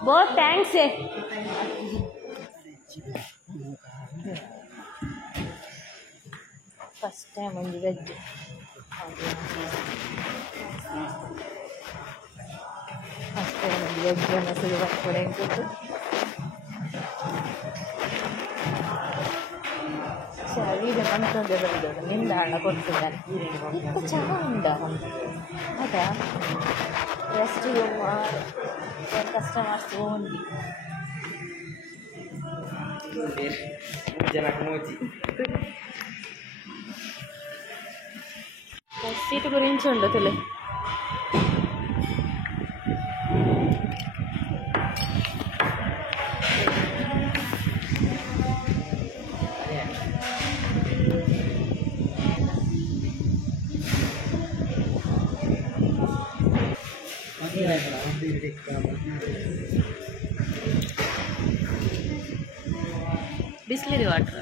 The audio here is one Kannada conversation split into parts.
बहुत थैंक्स है फस्ट टाइम ಒಂದು ವೆಜ್ ಫಸ್ಟ್ ಟೈಮ್ ಒಂದು ವೆಜ್ ಅನ್ನ ಸುಡುವ ಕೊಡೆ ಕೊಟ್ಟು ವೀಡಿಯೋ ಮಾಡ್ಕೊಂಡೆ ಬಂದದ್ದು ನಿಂದ ಹಣ ಕೊಡ್ತಿದ್ದಾನೆ ಇತ್ತು ಚೆನ್ನಾಗಿಂದ ಹೌದಾ rest room customers only seat గురించి ఉండదులే ಬಿಸ್ಲರಿ ವಾಟರ್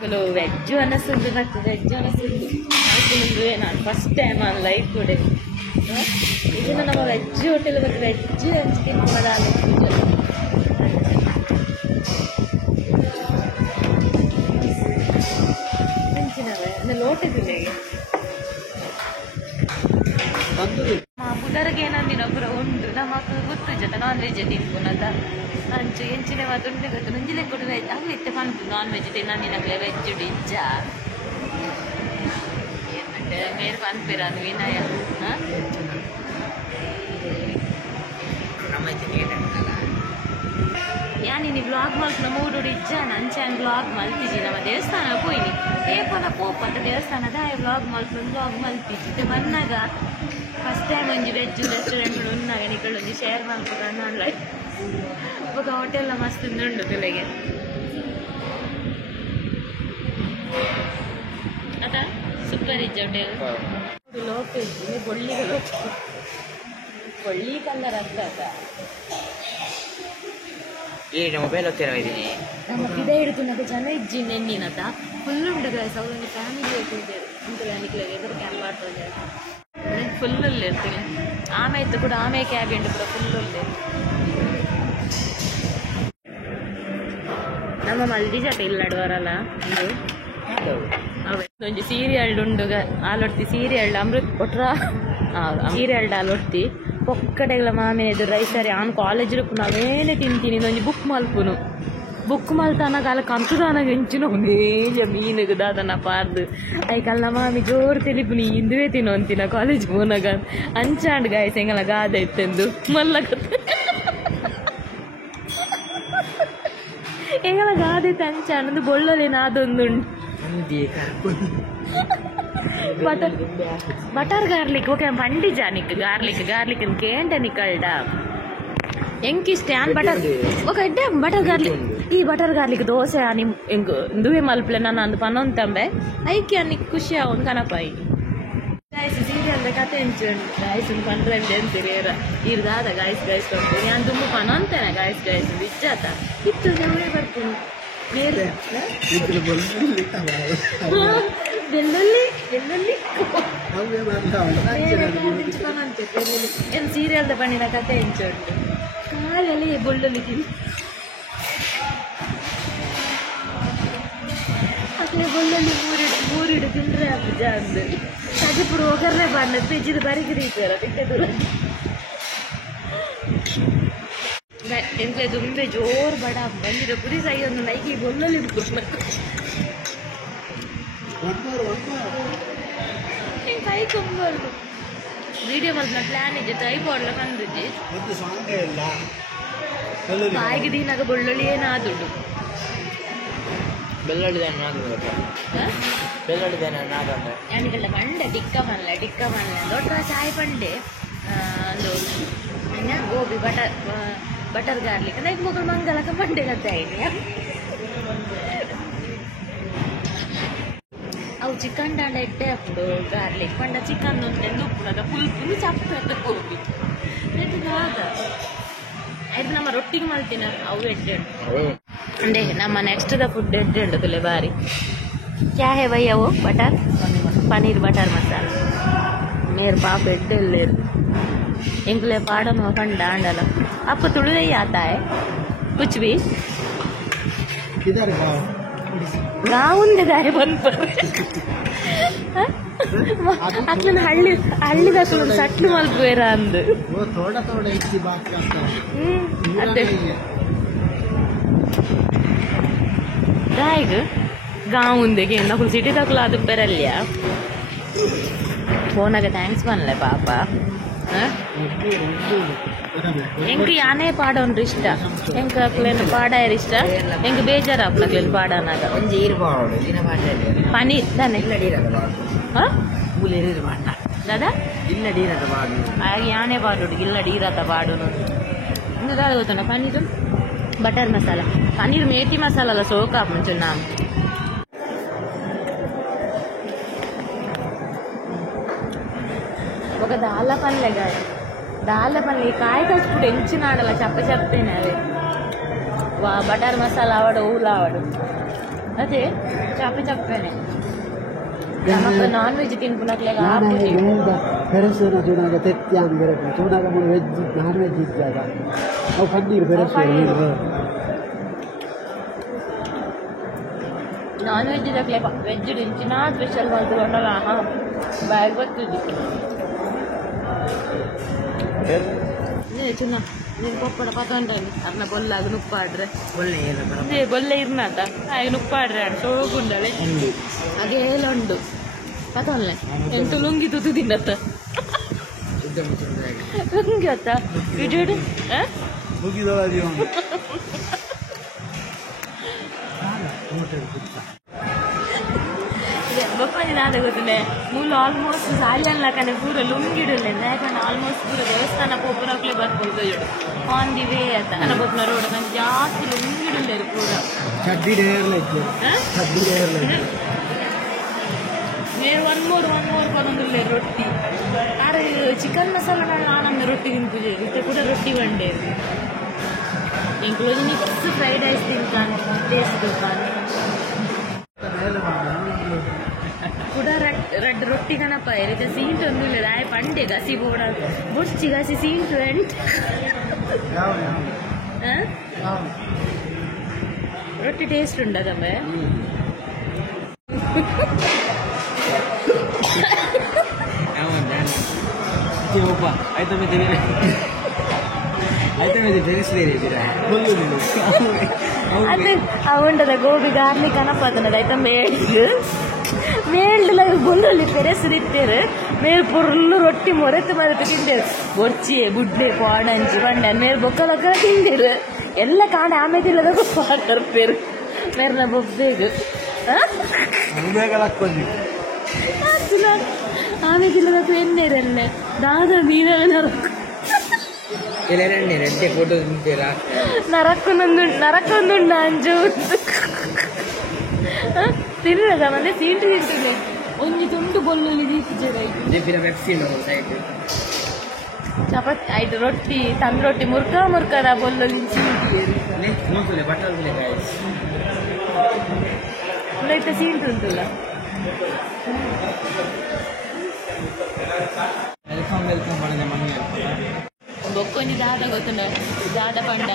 ಕೆಲವು ವೆಜ್ ಅನ್ನಿಸಿದ್ದು నాకు ವೆಜ್ ಅನ್ನಿಸಿದ್ದು ಮುಂದೆ ನಾನು ಫಸ್ಟ್ ಟೈಮ್ ಆನ್ ಲೈಫ್ ಕೂಡ ಇದನ್ನು ನಮ್ಮ ವೆಜ್ ಹೋಟೆಲ್ ಬಗ್ಗೆ ವೆಜ್ ಹಂಚ್ತೀನಿ ಹಂಚಿನವೆ ಅಂದರೆ ಲೋಟದಿಲ್ಲ ಈಗ ಬುಧರಿಗೆ ಏನಂದಿನ ಪುರ ಉಂಡು ನಮ್ಮಕ್ಕ ಗೊತ್ತು ಜೊತೆ ನಾನ್ ವೆಜ್ ತಿನ್ಕೊನದ ಅಂಚು ಎಂಚಿನ ಮಾತುಂಡೆ ಗೊತ್ತು ನಂಜಿಲೆ ಕೊಡು ವೆಜ್ ಆಗ್ಲಿತ್ತೆ ಪಂಪು ನಾನ್ ವೆಜ್ ತಿನ್ನನಿನಗಲೆ ವೆಜ್ ಡಿಜ್ಜ ಏನುಂಟೆ ಮೇರ್ ಪನ್ಪಿರಾನು ವಿನಯ ಯಾನಿನಿ ಬ್ಲಾಗ್ ಮಲ್ಪನ ಮೂರು ಇಜ್ಜಾನ ಅಂಚಾನ್ ಬ್ಲಾಗ್ ಮಲ್ತಿಜಿ ನಮ್ಮ ದೇವಸ್ಥಾನ ಪೋಯ್ನಿ ಏಪನ ಪೋಪಂತ ದೇವಸ್ಥಾನದ ಬ್ಲಾಗ್ ಮಲ್ಪನ ಬ್ಲಾಗ್ ಮಲ್ತಿಜಿ ಬಂದಾಗ ಫಸ್ಟ್ ಟೈಮ್ ಒಂಜಿ ವೆಜ್ ರೆಸ್ಟೋರೆಂಟ್ ಉನ್ನಾಗ ನಿಗಳೊಂದು ಶೇರ್ ಮಾಡ್ಕೊಂಡು ಆನ್ಲೈನ್ ఒక ಹೋಟೆಲ್ ಮಸ್ತ್ ಉಂಡು ತುಲೆಗೆ ಅದ ಸೂಪರ್ ಇಜ್ಜ ಹೋಟೆಲ್ ಲೋಕೇಜ್ ಬೊಳ್ಳಿಗಳು ಬೊಳ್ಳಿ ಕಲರ್ ಅಂತ ಏನು ಮೊಬೈಲ್ ಹೋಗ್ತಿರೋ ಇದ್ದೀನಿ ನಮ್ಮ ಗಿಡ ಹಿಡ್ಕೊಂಡು ಜನ ಇಜ್ಜಿ ನೆನ್ನಿನದ ಫುಲ್ ಉಂಟು ಗಾಯ್ಸ್ ಅವರೊಂದು ಫ್ಯಾಮಿಲಿ ಹೋಗ್ತಿದ್ದಾರೆ ಅಂತ ಎದುರು ಕ್ಯಾಂಪ್ ಮಾಡ್ತಿದ್ದಾರೆ ಫುಲ್ ಇರ್ತೀನಿ ಆಮೆ ಇತ್ತು ಕೂಡ ಆಮೆ ಕ್ಯಾಬ್ ಉಂಟು ಕೂಡ ಫುಲ್ ನಮ್ಮ ಮಲ್ದಿ ಜೊತೆ ಇಲ್ಲಿ ನಡುವರಲ್ಲ ಒಂದು ಸೀರಿಯಲ್ ಉಂಡು ಆಲೊಡ್ತಿ ಸೀರಿಯಲ್ ಅಮೃತ್ ಕೊಟ್ರ ಸೀರಿಯಲ್ ಆಲೊಡ್ತಿ ಪೊಕ್ಕಡೆಗಳ ಮಾಮಿನ ಎದುರು ರೈಸರಿ ಆನ್ ಕಾಲೇಜ್ ನಾವೇನೇ ತಿಂತೀನಿ ಒಂಜಿ ಬುಕ್ ಮಲ್ಪುನು ಬುಕ್ ಮಲ್ತಾನಾಗ ಅಲ್ಲ ಕಂತದಾನಾಗ ಹೆಂಚಿನ ಒಂದೇಜ ಮೀನುಗದ ಅದನ್ನ ಪಾರ್ದು ಐಕಲ್ಲ ಮಾಮಿ ಜೋರು ತಿಳಿಪು ನೀ ಇಂದುವೇ ತಿನ್ನು ಅಂತಿನ ಕಾಲೇಜ್ ಹೋನಾಗ ಅಂಚಾಂಡ್ ಗಾಯಸ್ ಹೆಂಗಲ್ಲ ಗಾದ ಇತ್ತೆಂದು ಮಲ್ಲಕತ್ತ ಹೆಂಗಲ್ಲ ಗಾದ ಇತ್ತು ಅಂಚಾಂಡ್ ಒಂದು ಬೊಳ್ಳಲೇನ ಅದೊಂದುಂಟು ಬಟರ್ ಗಾರ್ಲಿಕ್ ಓಕೆ ಬಂಡಿ ಜಾನಿಕ್ ಗಾರ್ಲಿಕ್ ಕೇಂಟ ನಿಕಲ್ಡ ಎಂಕಿಷ್ಟೇ ಆನ್ ಬಟರ್ ఒక ಎಡ್ಡೆ ಬಟರ್ ಗಾರ್ಲಿಕ್ ಈ ಬಟರ್ ಗಾರ್ಲಿಕ್ ದೋಸೆ అని ఇంక దువే మల్పలే నన్ను అందు పనొంతంబే ఐకి అన్ని ఖుషి అవును కనపాయి ಗೈಸ್ ಸೀರಿಯಲ್ ಕತೆ ಎಂಚುಂಡು ಗೈಸ್ ಪಂಡ್ರೆ ಎಂತಿರೇರ ಇರ್ದಾದ ಗೈಸ್ ತೊಂದು ನಾನು ತುಂಬ ಪನೊಂತೇನೆ ಗೈಸ್ ವಿಜ್ಜಾತ ಇತ್ತು ನೆಮ್ಮದಿ ಬರ್ತೀನಿ ಬೇರೆ ಬೆಳ್ಳುಳ್ಳಿ ಏನು ಸೀರಿಯಲ್ದ ಬಣ್ಣಿನ ಕತೆ ಎಂಚುಂಡು ಕಾಲಲ್ಲಿ ಬೆಳ್ಳುಳ್ಳಿ ತಿಂದು ಅದೇ ಬೆಳ್ಳುಳ್ಳಿ ಮೂರಿಡು ತಿಂದ್ರೆ ಅಜ್ಜ ಅಂದು ಸಜಿಪುರು ಒಗ್ಗರಣೆ ಬಾಂಡ ಫ್ರಿಜ್ಜಿದು ಬರಿಗಿರೀತಾರ ಬಿಟ್ಟದು ಎಂಕ್ಲೆ ತುಂಬೆ ಜೋರು ಬಡ ಬಂದಿರೋ ಪುರಿ ಸೈ ಒಂದು ನೈಕಿ ಬೆಳ್ಳುಳ್ಳಿ ಕೈ ಕೊಂಬಲ್ಲು ವಿಡಿಯೋ ಮಲ್ಪನ ಪ್ಲಾನ್ ಇದೆ ಟ್ರೈ ಮಾಡ್ಲ ಬಂದಿದ್ದೆ ಬಾಯಿಗೆ ದೀನಾಗ ಬೆಳ್ಳುಳ್ಳಿ ಏನಾದುಂಡು ಎಣ್ಣೆಗಲ್ಲ ಪಂಡೆ ಟಿಕ್ಕ ಮಲ್ಲ ದೊಡ್ಡ ಚಾಯ್ ಪಂಡೆ ಒಂದು ಗೋಬಿ ಬಟರ್ ಗಾರ್ಲಿಕ್ ನೈಟ್ ಮಗಳು ಮಂಗಲಕ ಪಂಡೆ ಗದ್ದೆ ಆಯ್ತು ಅವು ಚಿಕನ್ ದಾಂಡ ಇಟ್ಟೆ ಅప్పుడు ಗಾರ್ಲಿಕ್ ಪಂಡ ಚಿಕನ್ ಒಂದು ಉಪ್ಪುನದ ಫುಲ್ ಚಪ್ಪದ ಗೋಬಿ ಕಾದ ಆಯ್ತು ನಮ್ಮ ರೊಟ್ಟಿಗೆ ಮಲ್ತಿನ ಅವು ಎಡ್ಡೆ अंडे ನಮ್ಮ नेक्स्ट द फूड एड्डे उंटुले बारी क्या है भैया वो बटर पनीर बटर मसाला मेरे पाप एड्डे लेर इंकले पाड़न में फंड डांडला आपको थोड़ी नहीं आता है कुछ भी किधर गाँव दारे बंद पर अट्ला हल्ली सट्ल मल्पोरा अंद वो थोड़ा थोड़ा इसी बात करता है अदे दायग गाँव उंदे ना सिटी तक लाद बेरल्ल्या ಫೋನಾಗ ಥ್ಯಾಂಕ್ಸ್ ಬನ್ನಲೆ ಪಾಪ ಎಂಕ್ ಯಾನೇ ಪಾಡೋನ್ರಿ ಇಷ್ಟ ಎಂಕ್ ಅಕ್ಲೇನು ಪಾಡ ಇಷ್ಟ ಎಂಕ್ ಬೇಜಾರು ಅಪ್ಲಕ್ಲೇನು ಪಾಡನಾಗ ಒಂಜಿ ಇರ್ಬಾರ್ದು ದಿನ ಮಾಡ್ತಾರೆ ಪನೀರ್ ತಾನೆ ಇಲ್ಲ ಡೀರದ ಬಾಡು ಮೂಲೇರಿದ ಬಾಡ ದಾದಾ ಇಲ್ಲ ಡೀರದ ಬಾಡು ಆಗ ಯಾನೇ ಪಾಡು ಇಲ್ಲ ಡೀರತ ಪಾಡುನು ఇంకా కాదు పోతున్నా పన్నీర్ బటర్ మసాలా పన్నీర్ మేతి మసాలాలో సోకా ముంచున్నాం ఒక దాళ్ళ పనులే కాదు దాళ్ళ పనులు కాయ కలుపుకుంటే ఎంచినాడలా చెప్తేనే అదే బటర్ మసాలా ఆవాడు ఊళ్ళు ఆవాడు అదే చెప్పేనే ನಾನ್ ವೆಜ್ ತಿನ್ಕೊಳಕ್ಲೆ ಬೆರೆಸೋನ ಚೂನಾಗ ತೆತ್ಯಾನ್ ಬೆರೆಸು ಚೂನಾಗ ವೆಜ್ ನಾನ್ ವೆಜ್ ಇದ್ದಾಗ ಅವು ಪನ್ನೀರ್ ಬೆರೆಸು ನಾನ್ ವೆಜ್ ಇದಾಗಲೇ ವೆಜ್ ಇಂಚಿನ ಸ್ಪೆಷಲ್ ಮಾಡ್ಕೊಂಡಲ್ಲ ಬ್ಯಾಗ್ ಬರ್ತಿದ್ದಿ ಚಿನ್ನ ನೀನು ಕೊಪ್ಪಡ ಪತ್ತೊಂಟಾಗಿ ಅರ್ನ ಬೊಲ್ಲಾಗ ನುಪ್ಪಾಡ್ರೆ ಬೊಲ್ಲೆ ಇರ್ನಾತ ಆಗ ನುಪ್ಪಾಡ್ರೆ ಅಡ್ ಸೋಗುಂಡಳೆ ಅಗೇಲೊಂಡು ಪತ್ತೊನ್ಲೆ ಎಂಟು ಲುಂಗಿ ತುತ್ತು ತಿನ್ನತ್ತ ಲುಂಗಿ ಅತ್ತ ಇಡೀಡು ಬಪ್ಪನಿ ನಾದ ಗೊತ್ತಿಲ್ಲ ಮೂಲ ಆಲ್ಮೋಸ್ಟ್ ಸಾಯಲ್ಲ ಕನೆ ಪೂರ ಲುಂಗಿಡಲ್ಲ ಯಾಕಂದ್ರೆ ಆಲ್ಮೋಸ್ಟ್ ಪೂರ ದೇವಸ್ಥಾನ ಪೋಪುನಕ್ಲೆ ಬರ್ಬೋದು ಆನ್ ದಿ ವೇ ಅಂತ ಅನ್ನ ಪೋಪುನ ರೋಡ್ ನಂಗೆ ಜಾಸ್ತಿ ಲುಂಗಿಡಲ್ಲ ಪೂರ నేను వన్ మోర్ కొనందులే రొట్టి అరే చికెన్ మసాలా ఆనంద రొట్టి తినిపించే ఇతే కూడా రొట్టి వండేది ఇంక్లూజ్ మిక్స్ ఫ్రైడ్ రైస్ తింటాను టేస్ట్ కానీ ಕೂಡ ರಡ್ ರೊಟ್ಟಿ ಕಣಪ್ಪ ಇರುತ್ತೆ ಸೀಂಟ್ ಒಂದಿಲ್ಲ ಆಯ ಪಂಡೆ ಗಸಿ ಬೋಡ ಬೊಡ್ಚಿ ಗಸಿ ಸೀಂಟ್ ಎಂಟ್ ರೊಟ್ಟಿ ಟೇಸ್ಟ್ ಉಂಡದಮ್ಮ ಅದೇ ಅವುಂಟದ ಗೋಬಿ ಗಾರ್ಲಿಕ್ ಅನಪ್ಪದನದ ಆಯ್ತ ಮೇಲ್ಡ್ಲ ಬೊಂದಲ್ಲಿ ಪೆರೆಸಿರಿತ್ತೇರು ಮೇಲ್ ಪುರ್ಲು ರೊಟ್ಟಿ ಮೊರೆತು ಮರೆತು ತಿಂದೇರು ಬೊಡ್ಚಿ ಬುಡ್ಡೆ ಪಾಡಂಚಿ ಬಂಡೆ ಮೇಲ್ ಬೊಕ್ಕಲಕ್ಕ ತಿಂದೇರು ಎಲ್ಲ ಕಾಣ ಆಮೇಲೆ ಇಲ್ಲದ ಪಾಟರ್ಪೇರು ಮೇರ್ನ ಬೊಬ್ಬೇಗು ಆಮೇಲೆ ಇಲ್ಲದ ಎಣ್ಣೆರನ್ನೆ ದಾದ ಮೀನ ಫೋಟೋ ತಿಂತೀರಾ ನರಕ್ಕೊಂದುಂಡ ಅಂಜು ತಿನ್ನದ ಮನೆ ಸೀಟು ತಿಂತದೆ ಒಂಜಿ ತುಂಡು ಬೊಲ್ಲಲ್ಲಿ ಚಪಾತಿ ಆಯ್ತು ರೊಟ್ಟಿ ತಂದು ರೊಟ್ಟಿ ಮುರ್ಕರ ಬೊಲ್ಲಲ್ಲಿ ಸೀಂಟಿ ಸೀಂಟು ಉಂಟಲ್ಲ ಬೊಕ್ಕೊಂಜಿ ದಾದ ಗೊತ್ತುಂಡ ದಾದ ಪಂಡ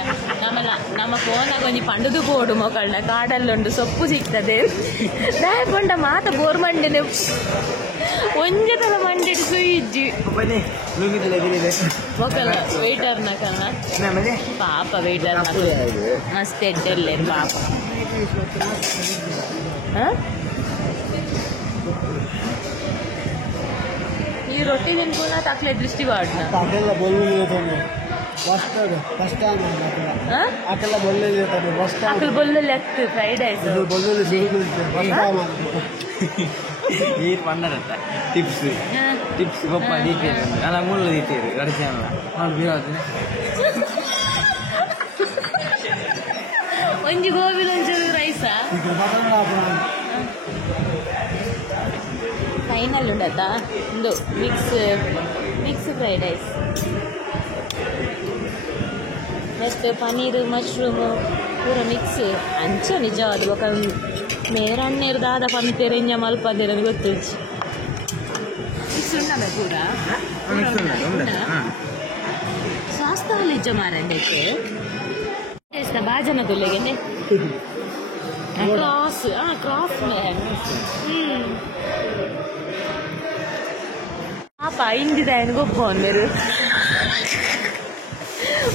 ನಮ್ಮ ಫೋನಾಗ ಒಂಜಿ ಪಂಡದು ಪೋಡು ಮೊಕಲ್ನ ಕಾಡಲ್ಲುಂಡು ಸೊಪ್ಪು ಸಿಗ್ತದೆ ದಾಯ ಪಂಡ ಮಾತ ಬೋರ್ ಮಂಡಿನ ಒಂಜೆ ತಲ ಮಂಡಿಡು ಸುಯಿಜ್ಜಿ ಮೊಕಲ ವೇಟರ್ನ ಕನ್ನ ಪಾಪ ವೇಟರ್ ಮಸ್ತ್ ಎಡ್ಡೆಲ್ಲೇ ಪಾಪ ಈ ರೊಟ್ಟಿ ತಿನ್ಕೊಂಡ ತಕ್ಲೆ ದೃಷ್ಟಿ ಬಾಡ್ನ ಬೊಲ್ಲಲ್ಲಿ ಹತ್ತು ಫ್ರೈಡ್ ರೈಸ್ ನೀರು ಪಂಡರತ್ತ ಟಿಪ್ಸ್ ಪಪ್ಪ ದೀತೀರು ಅಲ್ಲ ಮುಳ್ಳು ದೀತೀರು ಗಡಿಸಿ ಅಲ್ಲ ನೋಡಿ ಬೀರೋದು ಒಂಜಿ ಗೋಬಿ ಒಂಚೂರು ರೈಸಾ ಫೈನಲ್ ಉಂಡತಾ ಒಂದು ಮಿಕ್ಸ್ ಫ್ರೈಡ್ ರೈಸ್ ಮತ್ತು ಪನೀರ್ ಮಶ್ರೂಮು ಪೂರ ಮಿಕ್ಸ್ ಅಂಚ ನಿಜ ಅದು ఒక ಮೇರಣ್ಣೇರು ದಾದ ಪಂತೇರೆಂಜ ಮಲ್ಪದೇರ ಗೊತ್ತಿಜ್ಜಿ ಮಿಕ್ಸ್ ಉಂಡಮೆ ಪೂರ ಕಾಲೇಜ್ ಮಾರಂದಕ್ಕೆ ಎಷ್ಟು ಭಾಜನ ಕೊಲ್ಲಿಗೆ ಕ್ರಾಸ್ ಕ್ರಾಸ್ పాప అయింది ఆయన గొప్ప మీరు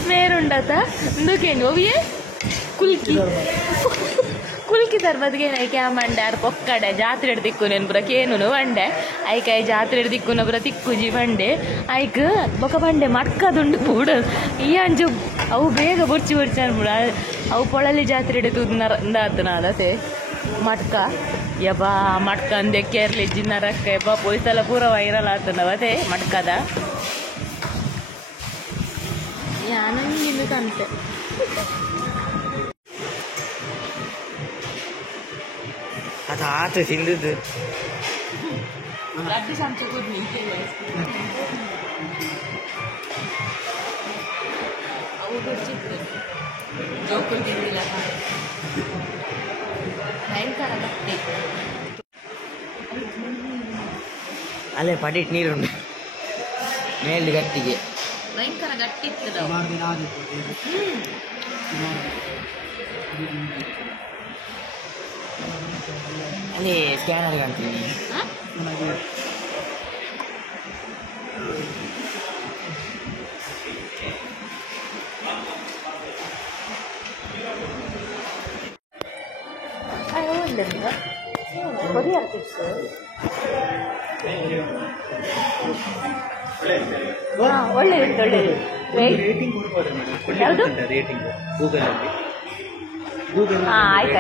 మేరుండత ఎందుకేంటి ఓవియే ಕುಲ್ಕಿ ತರ್ಬದ್ಗೆ ಐಕೆ ಮಂಡೆ ಅರ್ ಪೊಕ್ಕಡೆ ಜಾತ್ರೆ ದಿಕ್ಕು ನೆನ್ ಬುರ ಕೇನು ಬಂಡೆ ಐಕೆ ಜಾತ್ರೆ ದಿಕ್ಕುನ ಬುರ ತಿಕ್ಕುಜಿ ಬಂಡೆ ಐಕ್ ಬೊಕ ಬಂಡೆ ಮಟ್ಕದುಂಡು ಪೂಡ ಈ ಅಂಜು ಅವು ಬೇಗ ಬುರ್ಚಿ ಅನ್ಬಿಡ ಅವು ಪೊಳಲಿ ಜಾತ್ರೆ ನಾದತೆ ಮಟ್ಕ ಯಬ್ಬಾ ಮಟ್ಕ ಅಂದೆ ಕೇರ್ಲಿಜ್ಜಿ ನರಕ್ಕ ಯಬ್ಬಾ ಪೊಯ್ಸಲ ಪೂರ ವೈರಲ್ ಆತನವತೆ ಮಟ್ಕದ ಯಾನ ಇನ್ನು ಕಂತೆ ಅದು ಆತು ತಿಂದದ್ದು ಲಡ್ಡು ಸಂಚ ಕೊಡ್ನಿ ಅವು ಗೊತ್ತಿತ್ತು ಜೋಕುಲ್ ತಿಂದಿಲ್ಲ ಭಯಂಕರ ಗಟ್ಟಿ ಅಲ್ಲೇ ಪಡಿಟ್ ನೀರುಂಡು ಮೇಲ್ ಗಟ್ಟಿಗೆ ಭಯಂಕರ ಗಟ್ಟಿ ಇತ್ತು ಅಲ್ಲಿ ಸ್ಕ್ಯಾನರ್ ಕಾಣ್ತೀನಿ ಕೊರಿಯರ್ ಟಿಪ್ಸ್ ಒಳ್ಳೆಯದು ಒಳ್ಳೆಯದು ಯಾವುದು ಆಯ್ತು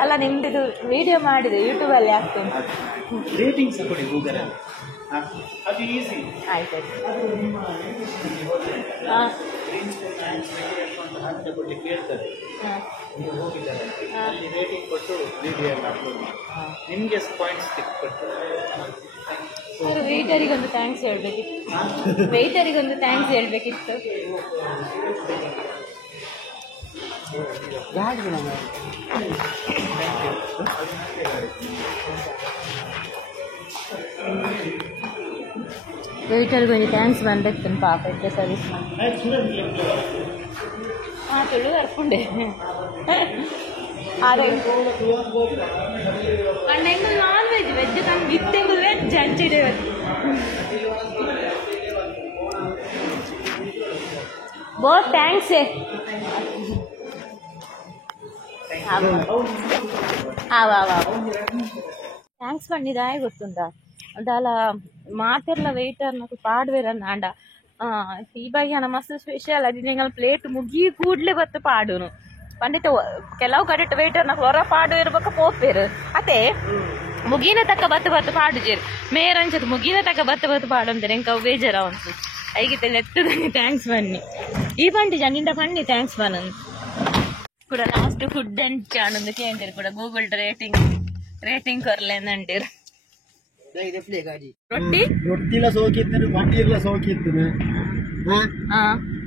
ಅಲ್ಲ ನಿಮ್ದು ವಿಡಿಯೋ ಮಾಡಿದೆ ಯೂಟ್ಯೂಬಲ್ಲಿ ಆಗ್ತದೆ ರೇಟಿಂಗ್ಸ್ ಕೊಡಿ ಗೂಗಲ್ ಅದು ಈಸಿ ಆಯ್ತು ಕೊಡ್ಲಿಕ್ಕೆ ಕೇಳ್ತದೆ ಹೋಗಿದ್ದಾರೆ ಅಲ್ಲಿ ರೇಟಿಂಗ್ ಕೊಟ್ಟು ವಿಡಿಯೋ ಎಲ್ಲ ಅಪ್ಲೋಡ್ ಮಾಡಿ ನಿಮ್ಗೆ ಎಷ್ಟು ಪಾಯಿಂಟ್ಸ್ ಕೊಡ್ತಾರೆ ವೇಟರಿಗೊಂದು ಥ್ಯಾಂಕ್ಸ್ ಹೇಳ್ಬೇಕಿತ್ತು ವೇಟರ್ಗೊಂದು ಥ್ಯಾಂಕ್ಸ್ ಬಂದಿತ್ತು ಪಾಪ ಇತ್ತೆ ಸರ್ವಿಸ್ ಮಾಡಿ ತುಳು ಕರ್ಕೊಂಡೆ ಕಂಡೆಂಗು ನಾನ್ ವೆಜ್ ವೆಜ್ ಕಂಡು ಇತ್ತೆಂಗು ವೆಜ್ ಹಂಚಿದೆ ಬೋ ಥ್ಯಾಂಕ್ಸ್ ಥ್ಯಾಂಕ್ಸ್ பண்ணிதாயே ಗೊತ್ತುಂಟಾ ಅದಾಲ ಮಾತೆರ್ಲ ವೆಯ್ಟರ್ నాకు ಪಾಡ್ವೇರನ್ನ ಆಂಡ ಈ ಬಗೆಯ ಮಸ್ತ್ ಸ್ಪೆಷಲ್ ಅದು നിങ്ങൾ ಪ್ಲೇಟ್ ಮುಗಿ ಕೂಡ್ಲೆ ಬತ್ತು ಪಾಡುನು ಪಂಡಿತ ಕೆಲವು ಕರೆಕ್ಟ್ ವೇಟರ್ నాకు ಹೊರ ಪಾಡು ಇರ್ಬೇಕು ಪೋಪೇರು ಅದೇ ಮುಗಿನ ತಕ್ಕ ಬತ್ತು ಪಾಡುಜೇರು ಮೇರಂಚದು ಮುಗಿನ ತಕ್ಕ ಬತ್ತು ಪಾಡು ಅಂತಾರೆ ಎಂಕ ಬೇಜಾರ ಅನ್ಸು ಐಗಿತ್ತೆ ನೆತ್ತದಂಗೆ ಥ್ಯಾಂಕ್ಸ್ ಬನ್ನಿ ಈ ಪಂಡಿ ಜನಿಂದ ಪಂಡಿ ಥ್ಯಾಂಕ್ಸ್ ಬನ್ನ ಕೂಡ ಲಾಸ್ಟ್ ಫುಡ್ ಅಂಡ್ ಚಾನಂದು ಕೇಂದ್ರ ಕೂಡ ಗೂಗಲ್ ರೇಟಿಂಗ್ ಕೊರ್ಲೇಂದಂಟೀರು ರೊಟ್ಟಿ ರೊಟ್ಟಿಲ ಸೋಕಿತ್ತು ಪನ್ನೀರ್ಲ ಸೋಕಿತ್ತು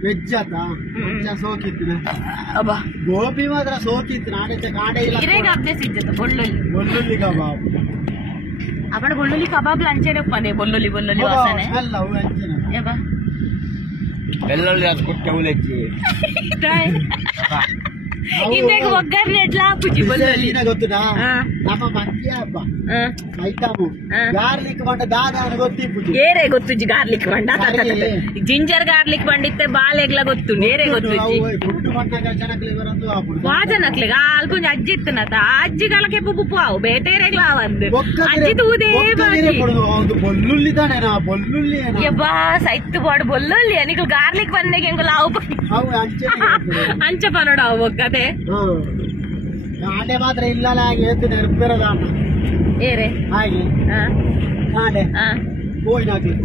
ವೆಜ್ ಆತ ಸೋಕಿತ್ತು ಅಬ್ಬಾ ಗೋಬಿ ಮಾತ್ರ ಸೋಕಿತ್ತು ನಾಡೆ ಕಾಡೆ ಇಲ್ಲ ಇರೇಗ ಅಭ್ಯಾಸ ಇದ್ದದ್ದು ಬೊಳ್ಳುಳ್ಳಿ ಕಬಾಬ್ ಅಪ್ಪಣ ಬೊಳ್ಳುಳ್ಳಿ ಕಬಾಬ್ ಲಂಚೇನೆ ಪಂದೆ ಬೊಳ್ಳುಳ್ಳಿ ವಾಸನೆ ಅಲ್ಲ ಅವು ಹಂಚಿನ ಯಬ್ಬಾ ಬೆಳ್ಳುಳ್ಳಿ ಅದು ಕೊಟ್ಟು ಅವಲೆಚ್ಚಿ ಇಂದೆಗೆ ಒಗ್ಗರಣೆ ಎಟ್ಲ ಹಾಕುಜಿ ಬೊಳ್ಳುಳ್ಳಿ ಗೊತ್ತುನಾ ನಮ್ಮ ಮಂತ್ಯ ಹಬ್ಬ ಐಟಮು ಗಾರ್ಲಿಕ್ ಬಂಡ ದಾದಾನ ಗೊತ್ತಿಪ್ಪುಜಿ ಏರೆ ಗೊತ್ತುಜಿ ಗಾರ್ಲಿಕ್ ಬಂಡ ಜಿಂಜರ್ ಗಾರ್ಲಿಕ್ ಬಂಡಿತ್ತೆ ಬಾಳೆಗ್ಲ ಗೊತ್ತು ಏರೆ ಗೊತ್ತುಜಿ ಫುಡ್ ಬಂದಾಗ ಜನಕ್ಲಿ ಬರಂದು ಆಪುಡು ವಾಜನಕ್ಲಿಗ ಅಲ್ಕೊಂಜ ಅಜ್ಜಿ ಇತ್ತನತ ಅಜ್ಜಿಗಳಕ್ಕೆ ಪುಪ್ಪು ಅವು ಬೇಟೇರೆಗ್ಲ ಅವಂದು ಅಜ್ಜಿ ತೂದೇ ಬಾಜಿ ಬೊಳ್ಳುಳ್ಳಿ ತಾನೆ ನಾ ಬೊಳ್ಳುಳ್ಳಿ ಯಬ್ಬಾ ಸೈತ್ತು ಬಾಡು ಬೊಳ್ಳುಳ್ಳಿ ನಿಗಳು ಗಾರ್ಲಿಕ್ ಬಂದೆಗೆ ಹೆಂಗು ಲಾವು ಅಂಚ ಪನೋಡ ಅವು ಒಕ್ಕತೆ ಕಾಡೆ ಮಾತ್ರ ಇಲ್ಲಲ್ಲ ಹಾಗೆ ಎದ್ದು ನೆನಪಿರೋದ ಏರೆ ಹಾಗೆ ಕಾಡೆ ಹೋಯ್ನಾಗ್ಲಿ